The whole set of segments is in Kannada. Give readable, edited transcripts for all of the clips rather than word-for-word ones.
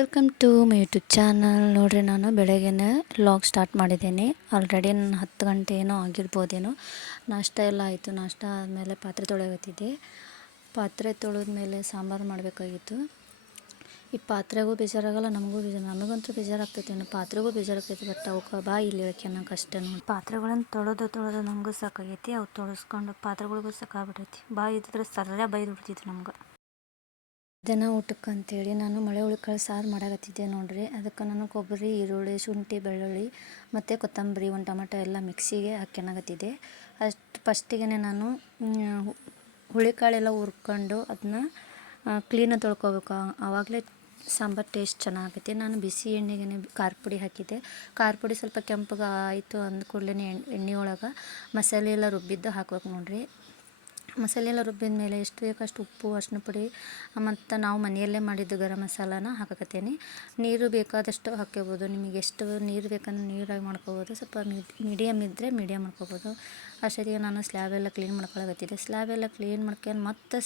Welcome to my YouTube channel. ನೋಡಿರಿ, ನಾನು ಬೆಳಗ್ಗೆನೇ ವ್ಲಾಗ್ ಸ್ಟಾರ್ಟ್ ಮಾಡಿದ್ದೀನಿ. ಆಲ್ರೆಡಿ ನಾನು 10 ಗಂಟೆ ಏನೋ ಆಗಿರ್ಬೋದೇನೋ. ನಾಷ್ಟ ಎಲ್ಲ ಆಯಿತು. ನಾಷ್ಟ ಆದಮೇಲೆ ಪಾತ್ರೆ ತೊಳೆಯತ್ತಿದ್ದೆ. ಪಾತ್ರೆ ತೊಳೆದ್ಮೇಲೆ ಸಾಂಬಾರು ಮಾಡಬೇಕಾಗಿತ್ತು. ಈ ಪಾತ್ರೆಗೂ ಬೇಜಾರಾಗಲ್ಲ, ನಮಗಂತೂ ಬೇಜಾರಾಗ್ತೈತಿ. ಪಾತ್ರೆಗೂ ಬೇಜಾರಾಗ್ತೈತಿ. ಬಟ್ ಅವಕ್ಕೆ ಬಾಯಿ ಇಲ್ಲಿ ಅನ್ನೋಕೆ ಅಷ್ಟೇ ನೋಡಿ. ಪಾತ್ರೆಗಳನ್ನು ತೊಳೆದು ನಮಗೂ ಸಾಕಾಗೈತಿ. ಅವು ತೊಳೆಸ್ಕೊಂಡು ಪಾತ್ರೆಗಳಿಗೂ ಸಾಕಾಗ್ಬಿಟ್ಟೈತಿ. ಬಾಯಿ ಇದ್ದಿದ್ರೆ ಸರ್ರ ಬೈದು ಬಿಡ್ತಿತ್ತು ನಮ್ಗೆ. ದಿನ ಊಟಕ್ಕೆ ಅಂತೇಳಿ ನಾನು ಮಳೆ ಹುಳಿಕಾಳು ಸಾರು ಮಾಡಾಕತ್ತಿದ್ದೆ ನೋಡಿರಿ. ಅದಕ್ಕೆ ನಾನು ಕೊಬ್ಬರಿ, ಈರುಳ್ಳಿ, ಶುಂಠಿ, ಬೆಳ್ಳುಳ್ಳಿ ಮತ್ತು ಕೊತ್ತಂಬರಿ, ಒಂದು ಟೊಮೆಟೊ ಎಲ್ಲ ಮಿಕ್ಸಿಗೆ ಹಾಕ್ಯಣಕತ್ತಿದ್ದೆ. ಫಸ್ಟಿಗೆ ನಾನು ಹುಳಿಕಾಳೆಲ್ಲ ಹುರ್ಕೊಂಡು ಅದನ್ನ ಕ್ಲೀನಾಗಿ ತೊಳ್ಕೊಬೇಕು. ಆವಾಗಲೇ ಸಾಂಬಾರು ಟೇಸ್ಟ್ ಚೆನ್ನಾಗೈತಿ. ನಾನು ಬಿಸಿ ಎಣ್ಣೆಗೆ ಖಾರ ಪುಡಿ ಹಾಕಿದ್ದೆ. ಖಾರ ಪುಡಿ ಸ್ವಲ್ಪ ಕೆಂಪಗೆ ಆಯಿತು ಅಂದ ಕೂಡಲೇ ಎಣ್ಣೆ ಒಳಗೆ ಮಸಾಲೆ ಎಲ್ಲ ರುಬ್ಬಿದ್ದು ಹಾಕ್ಬೇಕು ನೋಡಿರಿ. ಮಸಾಲೆ ಎಲ್ಲ ರುಬ್ಬಿದ ಮೇಲೆ ಎಷ್ಟು ಬೇಕೋ ಅಷ್ಟು ಉಪ್ಪು, ಅರಿಶಿನ ಪುಡಿ ಮತ್ತು ನಾವು ಮನೆಯಲ್ಲೇ ಮಾಡಿದ್ದು ಗರಂ ಮಸಾಲಾನ ಹಾಕಕತ್ತೀನಿ. ನೀರು ಬೇಕಾದಷ್ಟು ಹಾಕ್ಕೋಬೋದು. ನಿಮಗೆ ಎಷ್ಟು ನೀರು ಬೇಕಂದ್ರೆ ನೀರಾಗಿ ಮಾಡ್ಕೋಬೋದು. ಸ್ವಲ್ಪ ಮೀಡಿಯಮ್ ಇದ್ದರೆ ಮೀಡಿಯಮ್ ಮಾಡ್ಕೋಬೋದು. ಅಷ್ಟೊತ್ತಿಗೆ ನಾನು ಸ್ಲ್ಯಾಬೆಲ್ಲ ಕ್ಲೀನ್ ಮಾಡ್ಕೊಳಕತ್ತಿದ್ದೆ. ಸ್ಲ್ಯಾಬೆಲ್ಲ ಕ್ಲೀನ್ ಮಾಡ್ಕೊಂಡು ಮತ್ತು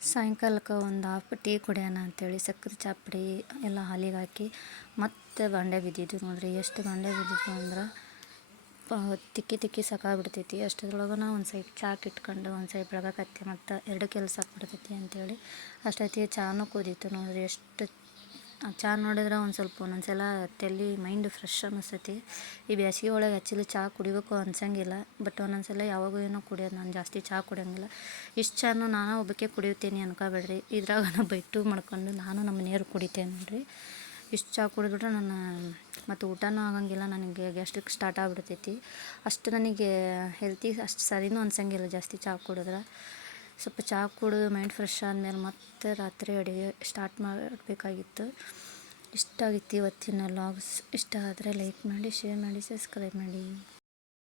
ಸಾಯಂಕಾಲಕ್ಕೆ ಒಂದು ಹಾಫ್ ಟೀ ಕುಡಿಯೋಣ ಅಂಥೇಳಿ ಸಕ್ಕರೆ ಚಾಪುಡಿ ಎಲ್ಲ ಹಾಲಿಗೆ ಹಾಕಿ ಮತ್ತೆ ಬಾಂಡೆ ಬಿದ್ದಿದ್ದು ನೋಡಿರಿ. ಎಷ್ಟು ಬಾಂಡೆ ಬಿದ್ದಿದ್ದು ಅಂದ್ರೆ ತಿಕ್ಕಿ ಸಾಕಾಗ್ಬಿಡ್ತೈತಿ. ಅಷ್ಟರೊಳಗೆ ನಾವು ಒಂದು ಸೈಡ್ ಚಾಕ್ ಇಟ್ಕೊಂಡು ಒಂದು ಸೈಡ್ ಬೆಳಗಕತ್ತಿ ಮತ್ತು ಎರಡು ಕೆಲಸ ಆಗ್ಬಿಡ್ತೈತಿ ಅಂಥೇಳಿ ಅಷ್ಟೊತ್ತಿಗೆ ಚಾನೂ ಕುದೀತು ನೋಡಿರಿ. ಎಷ್ಟು ಚಹಾ ನೋಡಿದ್ರೆ ಒಂದೊಂದು ಸಲ ತಲೆ ಮೈಂಡ್ ಫ್ರೆಶ್ ಅನ್ನಿಸ್ತೈತಿ. ಈ ಬೇಸಿಗೆ ಒಳಗೆ ಆ್ಯಕ್ಚುಲಿ ಚಹಾ ಕುಡಿಬೇಕು ಅನ್ಸಂಗಿಲ್ಲ. ಬಟ್ ಒಂದೊಂದು ಸಲ ಯಾವಾಗೂ ಏನೋ ಕುಡಿಯೋದು. ನಾನು ಜಾಸ್ತಿ ಚಹಾ ಕುಡಿಯೋಂಗಿಲ್ಲ. ಇಷ್ಟು ಚಾನು ನಾನು ಒಬ್ಬಕ್ಕೆ ಕುಡಿಯುತ್ತೇನೆ ಅನ್ಕೋಬೇಡ್ರಿ. ಇದ್ರಾಗ ನಾನು ಬೈಟು ಮಾಡ್ಕೊಂಡು ನಾನು ನಮ್ಮ ಮನೆಯವ್ರು ಕುಡಿತೇನೆ ನೋಡಿರಿ. ಇಷ್ಟು ಚಹಾ ಕುಡಿದ್ಬಿಟ್ರೆ ನಾನು ಮತ್ತು ಊಟನೂ ಆಗಂಗಿಲ್ಲ. ನನಗೆ ಗ್ಯಾಸ್ಟ್ರಿಕ್ ಸ್ಟಾರ್ಟ್ ಆಗಿಬಿಡ್ತೈತಿ. ಅಷ್ಟು ನನಗೆ ಹೆಲ್ತಿಗೆ ಅಷ್ಟು ಸರಿನೂ ಅನ್ಸಂಗಿಲ್ಲ ಜಾಸ್ತಿ ಚಹಾ ಕುಡಿದ್ರೆ. ಸ್ವಲ್ಪ ಚಹಾ ಕುಡಿದು ಮೈಂಡ್ ಫ್ರೆಶ್ ಆದಮೇಲೆ ಮತ್ತೆ ರಾತ್ರಿ ಅಡುಗೆ ಸ್ಟಾರ್ಟ್ ಮಾಡಬೇಕಾಗಿತ್ತು. ಇಷ್ಟ ಆಗಿತ್ತು ಇವತ್ತಿನ ವ್ಲಾಗ್ಸ್. ಇಷ್ಟ ಆದರೆ ಲೈಕ್ ಮಾಡಿ, ಶೇರ್ ಮಾಡಿ, ಸಬ್ಸ್ಕ್ರೈಬ್ ಮಾಡಿ.